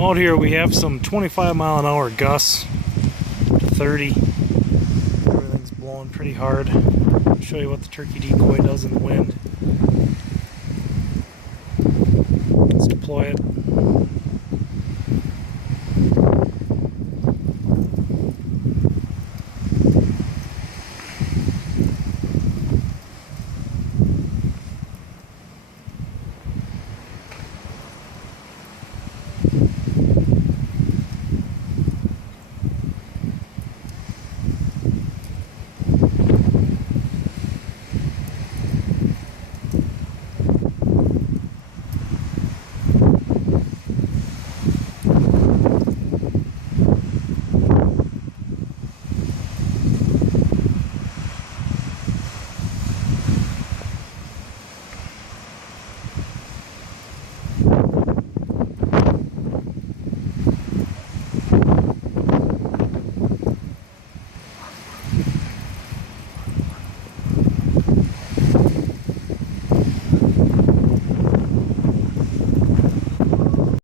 Out here we have some 25-mile-an-hour gusts to 30. Everything's blowing pretty hard. I'll show you what the turkey decoy does in the wind. Let's deploy it.